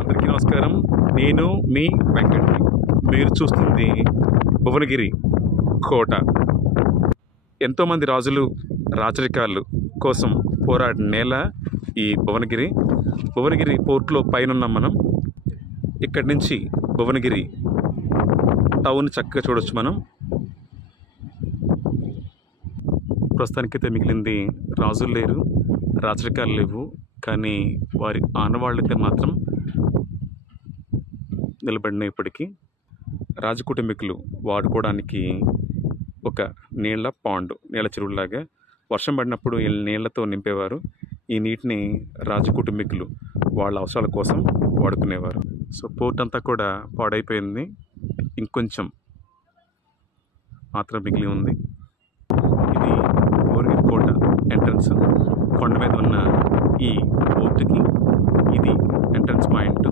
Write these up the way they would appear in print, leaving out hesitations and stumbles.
అందరికీ నమస్కారం. నేను మీ వెంకట్. మీరు చూస్తుంది భువనగిరి కోట. ఎంతోమంది రాజులు రాచరికాలు కోసం పోరాడిన నేల ఈ భువనగిరి పోర్ట్లో పైన ఉన్నాం మనం. ఇక్కడి నుంచి భువనగిరి టౌన్ చక్కగా చూడొచ్చు మనం. ప్రస్తుతానికైతే మిగిలింది రాజులు లేరు, రాచరికాలు లేవు, కానీ వారి ఆనవాళ్ళైతే మాత్రం నిలబడినాయి. ఇప్పటికీ రాజకుటుంబీకులు వాడుకోవడానికి ఒక నీళ్ల చెరువులాగా వర్షం పడినప్పుడు ఈ నీళ్లతో నింపేవారు. ఈ నీటిని రాజకుటుంబీకులు వాళ్ళ అవసరాల కోసం వాడుకునేవారు. సో పోర్ట్ అంతా కూడా పాడైపోయింది, ఇంకొంచెం మాత్రం మిగిలి ఉంది. ఇది భువనగిరి కోట ఎంట్రన్స్. కొండ మీద ఉన్న ఈ పోర్టుకి ఇది ఎంట్రన్స్ పాయింట్.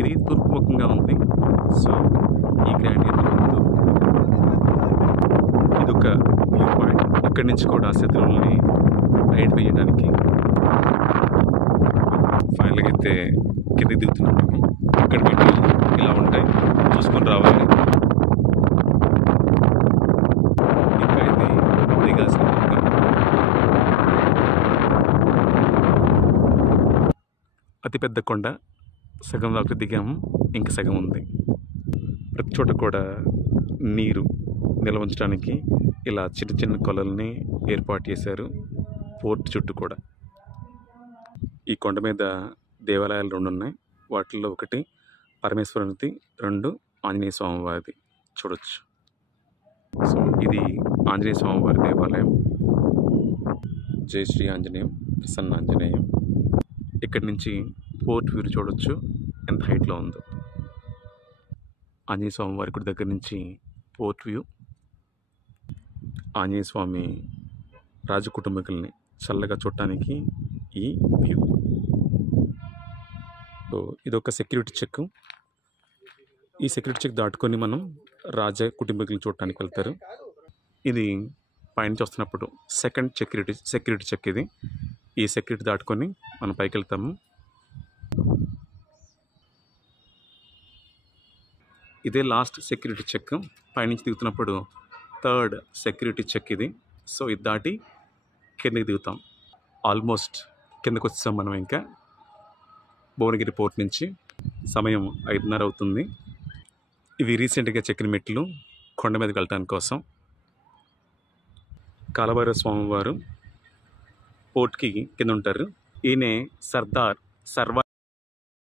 ఇది తూర్పుముఖంగా ఉంది. సో ఈ గ్రాండియర్ ఇదొక వ్యూ పాయింట్. ఇక్కడి నుంచి కూడా శత్రువుల్ని రైడ్ వేయడానికి ఫైనల్గా అయితే కిందకి దిగుతున్నాం మేము. ఇక్కడ పెట్టి ఇలా ఉంటాయి, చూసుకొని రావాలి. ఇంకా ఇది దిగాల్సిన మార్గం. అతిపెద్ద కొండ సగం దాకా దిగాము, ఇంకా సగం ఉంది. ప్రతి చోట కూడా నీరు నిల్వ ఉంచడానికి ఇలా చిన్న చిన్న కొలల్ని ఏర్పాటు చేశారు పోర్ట్ చుట్టూ కూడా. ఈ కొండ మీద దేవాలయాలు 2 ఉన్నాయి. వాటిల్లో ఒకటి పరమేశ్వరునిది, 2 ఆంజనేయ స్వామి వారిది చూడొచ్చు. సో ఇది ఆంజనేయ స్వామి వారి దేవాలయం. జై శ్రీ ఆంజనేయం, ప్రసన్న ఆంజనేయం. ఇక్కడి నుంచి పోర్ట్ వ్యూ చూడొచ్చు ఎంత హైట్లో ఉందో. ఆంజనేయ స్వామి వారి గుడి దగ్గర నుంచి పోర్ట్ వ్యూ. ఆంజనేయ స్వామి రాజకుటుంబీకుల్ని చల్లగా చూడటానికి ఈ వ్యూ. సో ఇదొక సెక్యూరిటీ చెక్. ఈ సెక్యూరిటీ చెక్ దాటుకొని మనం రాజ కుటుంబీకులను చూడటానికి వెళ్తారు. ఇది పైనుంచి వస్తున్నప్పుడు సెకండ్ సెక్యూరిటీ చెక్ ఇది. ఈ సెక్యూరిటీ దాటుకొని మనం పైకి వెళ్తాము. ఇదే లాస్ట్ సెక్యూరిటీ చెక్. పైనుంచి దిగుతున్నప్పుడు 3rd సెక్యూరిటీ చెక్ ఇది. సో ఇది దాటి కిందకి దిగుతాం. ఆల్మోస్ట్ కిందకు వచ్చాం మనం. ఇంకా భువనగిరి పోర్ట్ నుంచి సమయం 5:30 అవుతుంది. ఇవి రీసెంట్గా చెక్కిన మెట్లు కొండ మీదకి వెళ్ళటానికి కోసం. కాలభైరవ స్వామి వారు పోర్ట్కి కింద ఉంటారు. ఈయనే సర్దార్